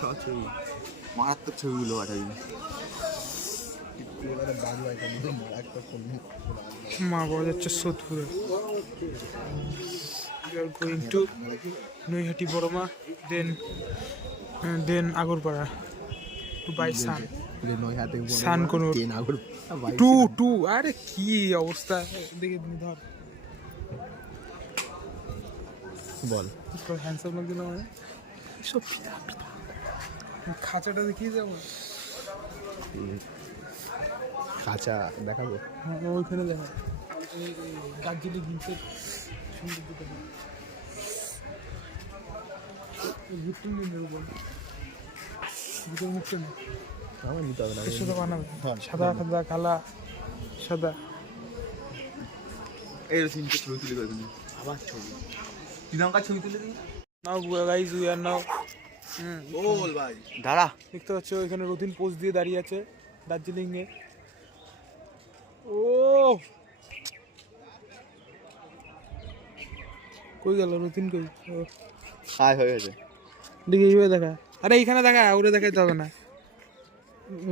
সব ছবি মারাত্মক ছবিগুলো পাঠাবি। মা পাওয়া যাচ্ছে সোদপুরে। Going to Naihati Boroma, then Agarpara to by son. Son কোন টু আরে কি অবস্থা দেখে ধর বল হ্যান্ডসাম লাগছে না মানে সব খাঁচাটা দেখিয়ে যাবো। খাঁচা দেখাবো? হ্যাঁ ওইখানে দেখা দার্জিলিং হিলসের সৌন্দর্য দেখা ঘুরতে নিয়ে উপর ভিতরে মুখটা নেই আমার নিতে হবে না, সাদা বানাবে সাদা সাদা কালা সাদা। এই সিনটা ছবি তুলে দেবেন আবার ছবি শ্রীলঙ্কার ছবি তুলে দিন নাও গাইস উই আর নাও বল ভাই দাঁড়া। দেখতে পাচ্ছ এখানে রতিন পোজ দিয়ে দাঁড়িয়ে আছে দার্জিলিং এ। ও কই গেল রতিন কই? হাই হয়ে গেছে দেখি এইভাবে দেখা। আরে এইখানে দেখা ওরে দেখাইতে হবে না।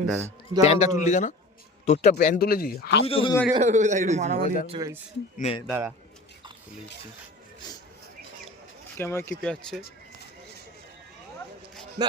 দাঁড়া প্যান্টটা তুললি কেন? তোরটা প্যান্ট তুলেছি তুই তো মারামারি হচ্ছে গাইস। নে দাঁড়া তুলে দিচ্ছি। ক্যামেরা কি পেয়াচ্ছে না।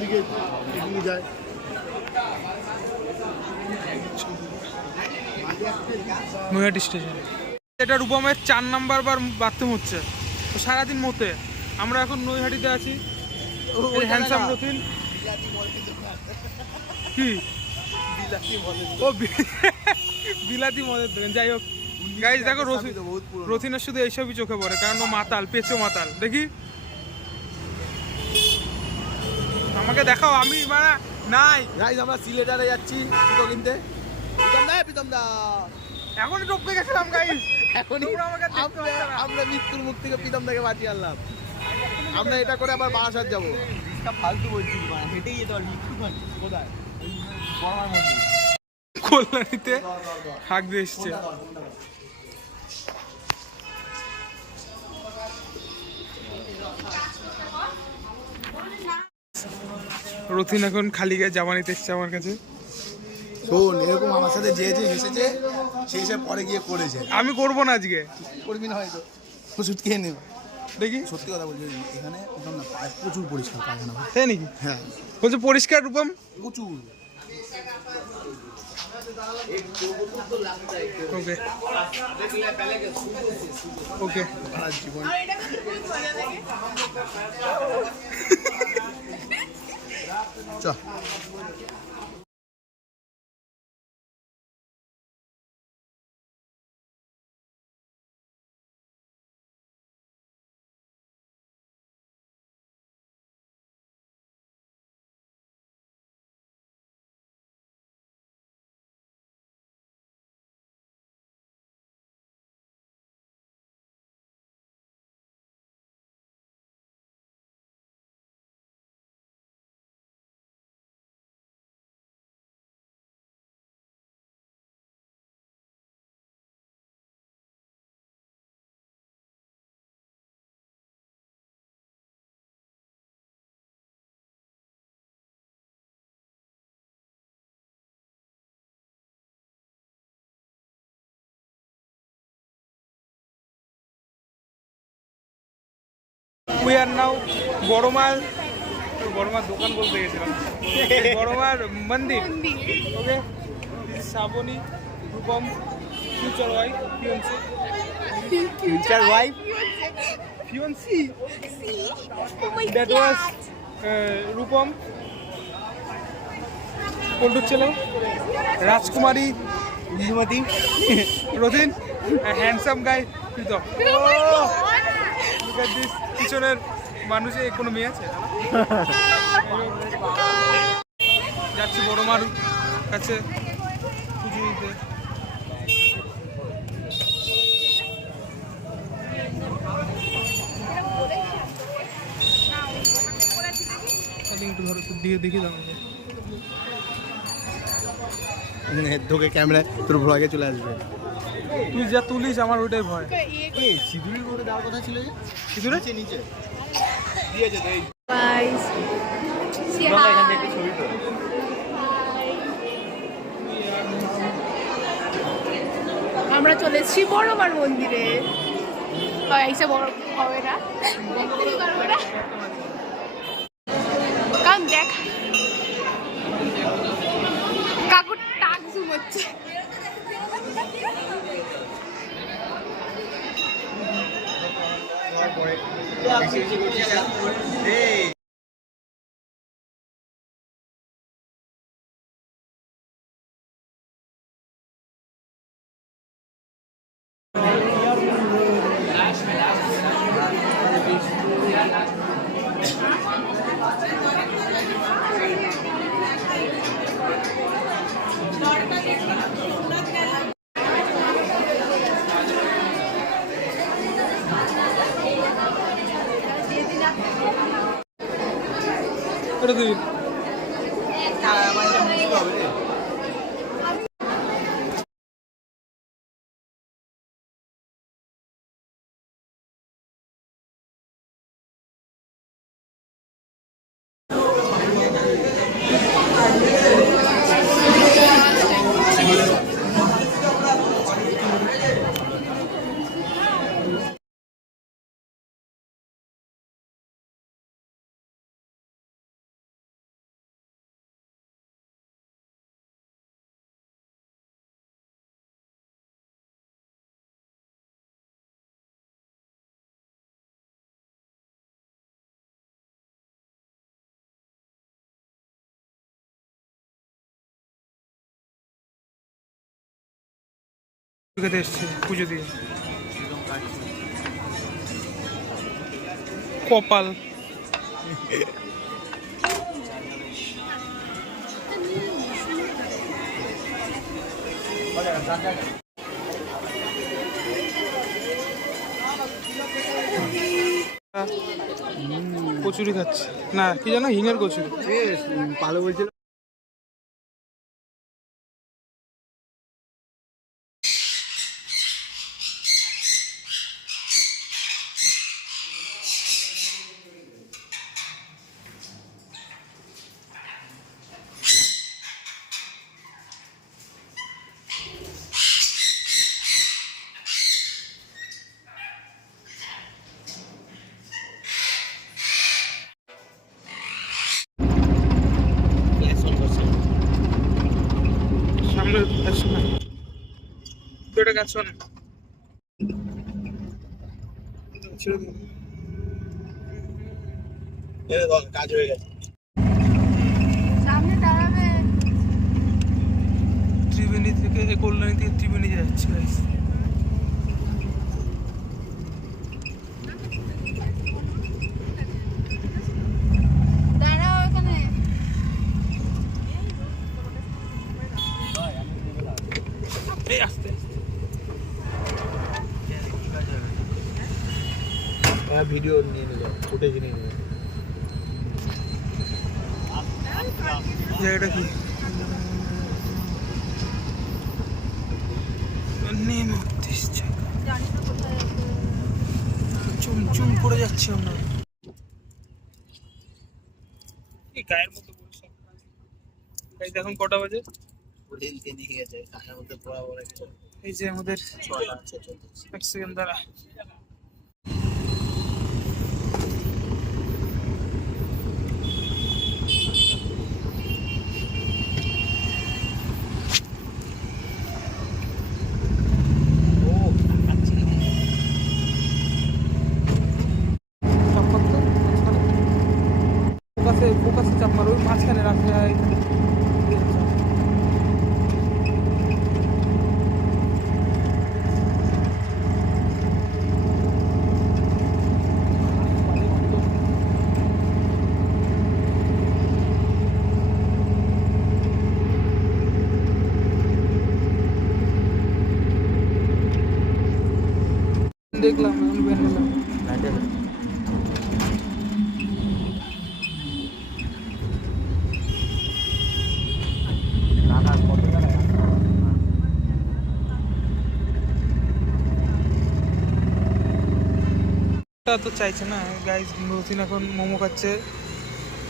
দিকে এগিয়ে যায় নৈহাটি স্টেশন। এটা রূপমের 4 নাম্বার বার বাথরুম হচ্ছে তো সারাদিন মতে। আমরা এখন নৈহাটিতে আছি। হ্যান্ডসাম রতিন কি ও বিলাতি মদের দোকান। যাই হোক গাইজ দেখো রতিনের শুধু এইসবই চোখে পড়ে কারণ ও মাতাল পেঁচো মাতাল। দেখি আমাকে দেখাও আমি মানে নাই। গাইস আমরা সিলেটারে যাচ্ছি জুতো কিনতে। প্রীতম দা এখনই টপকে গেছিলাম গাইজ। এখনই আমরা মৃত্যুর মুখ থেকে প্রীতম দাকে বাঁচিয়ে আনলাম। আমরা এটা করে আবার বারাসাত যাবো। ফালতু বলছি হেঁটেই যেতে পারবি কোথায় কল্যাণীতে হাঁক দিয়ে এসছে। রতিন এখন খালি গায়ে জামা নিতে এসছে আমার কাছে। শোন এরকম আমার সাথে যে এসেছে সেই সব পরে গিয়ে করেছে। আমি করবো না আজকে। করবি না হয়তো ওষুধ খেয়ে নেবে। দেখি সত্যি কথা বলছি এখানে না প্রচুর পরিষ্কার পায়খানা। তাই নাকি? হ্যাঁ বলছে পরিষ্কার রূপম প্রচুর। ওকে ওকে জীবন চ উই আর নাও বড়মার দোকান বলতে গেছিলাম, বড়মার মন্দির। Okay, Srabani, Rupam, future wife, future wife, fiancee, that was Rupam, পল্টুর ছেলে, রাজকুমারী, ইন্দুমতি, রথিন, হ্যান্ডসাম গাই প্রীতম। পিছনের মানুষে কোনো মেয়ে আছে? যাচ্ছি বড় মার কাছে পুজো দিতে। একটু ধরো, একটু দিয়ে দেখি দাও। তোকে ক্যামেরায় তোর ভ্লগে চলে আসবে। তুই যা তুলিস আমার ওইটাই ভয়। সিঁদুরি করে দেওয়ার কথা ছিল যে, সিঁদুরে নিচে দিয়েছে তো। এই Guys, say এখান hi. থেকে ছবি তো আমরা চলে এসেছি বড়মার মন্দিরে। এইসব বড় হবে না, পারবে না। কারণ দেখ কাকুর টাক জুম হচ্ছে। এটা তুই খেতে এসছি পুজো দিয়ে। কপাল কচুরি খাচ্ছে না, কি জানো, হিঙের কচুরি। ভালো বলছিল। সামনে দুটো গাছ শোন, কাজ হয়ে গেছে। সামনে দাঁড়াবে। ত্রিবেণী থেকে, কল্যাণী থেকে ত্রিবেণী যাচ্ছে গাইস। দাঁড়াও এখানে। এই আস্তে ভিডিও নিয়ে নিল, ফুটেজ নিয়ে নিল। জায়গাটা কি? চুম করে যাচ্ছি আমরা। এই গায়ের মধ্যে এখন কটা বাজে? এই যে আমাদের এক সেকেন্ড দ্বারা ফোকাসে চাপ মারো, ওই মাঝখানে রাখলে দেখলাম এখন বের হলাম। তা তো চাইছে না গাইস, রতিন এখন মোমো খাচ্ছে।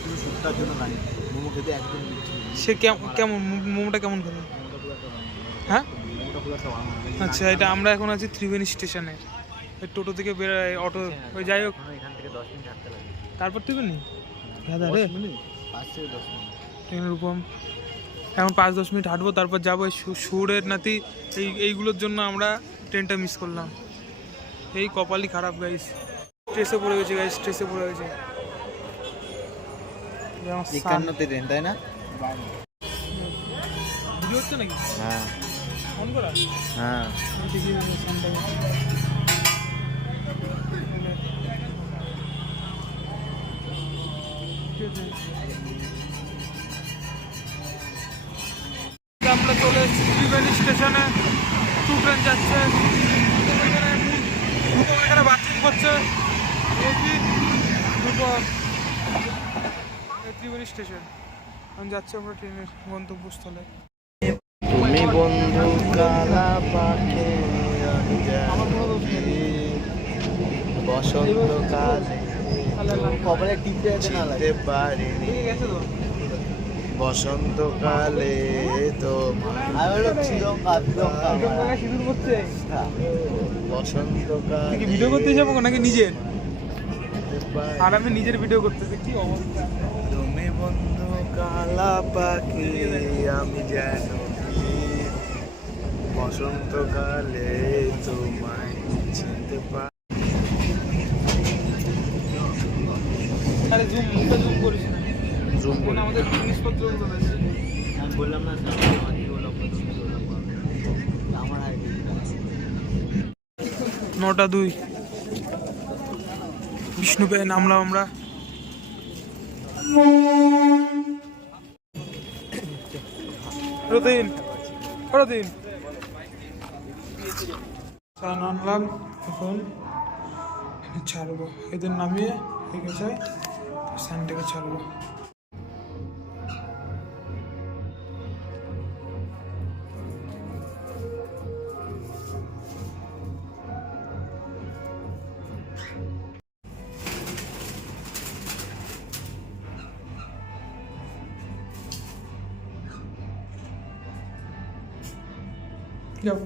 শুধু শুক্তার জন্য নাই, মোমো খেতে একদম ইচ্ছে নেই। সে কেমন মোমোটা কেমন খেলো? হ্যাঁ আচ্ছা, এটা আমরা এখন আছি ত্রিবেণী স্টেশনে। ওই টোটো থেকে বেরোয় অটো, ওই যাই হোক এখান থেকে 10 মিনিট হাঁটতে লাগে। তারপর ত্রিবেণী দাদা রে 5 থেকে 10 মিনিট। ট্রেনের উপর এখন 5-10 মিনিট হাঁটবো, তারপর যাবো সুরের নাতি। এইগুলোর জন্য আমরা ট্রেনটা মিস করলাম। এই কপালই খারাপ গাইস। স্ট্রেসে পড়ে গেছে গাইস, স্ট্রেসে পড়ে গেছে। 51 তে ট্রেন, তাই না? ভিডিও হচ্ছে নাকি? হ্যাঁ অন করা? হ্যাঁ। আমি দেখি সামনে। আমরা চলে এসেছি ত্রিবেণী স্টেশনে। টু ট্রেন যাচ্ছে, এখানে বাতিল করছে। দুটো ত্রিবেণী স্টেশন, আমি যাচ্ছি আমরা ট্রেনের গন্তব্যস্থলে। তুমি বন্ধু কালা পাখি বসন্তকালে কপালে টিপতে যেতে পারিনি, বসন্তকালে তো বসন্তকালে ভিডিও করতে যাবো নাকি নিজের? আর আমি নিজের ভিডিও করতেছি, কি অবস্থা। তুমি বন্ধু কালা পাখি আমি যেন বসন্তকালে তোমায় চিনতে পারি। আরে জুম করিস না, জুম এখন আমাদের জিনিসপত্র আমি বললাম না আমার আইডি 9:02 বিষ্ণুপে নামলাম আমরা। রতিন চা নামলাম, এখন ছাড়বো এদের নামিয়ে, ঠিক আছে স্যান্ডটাকে ছাড়বো। যাও।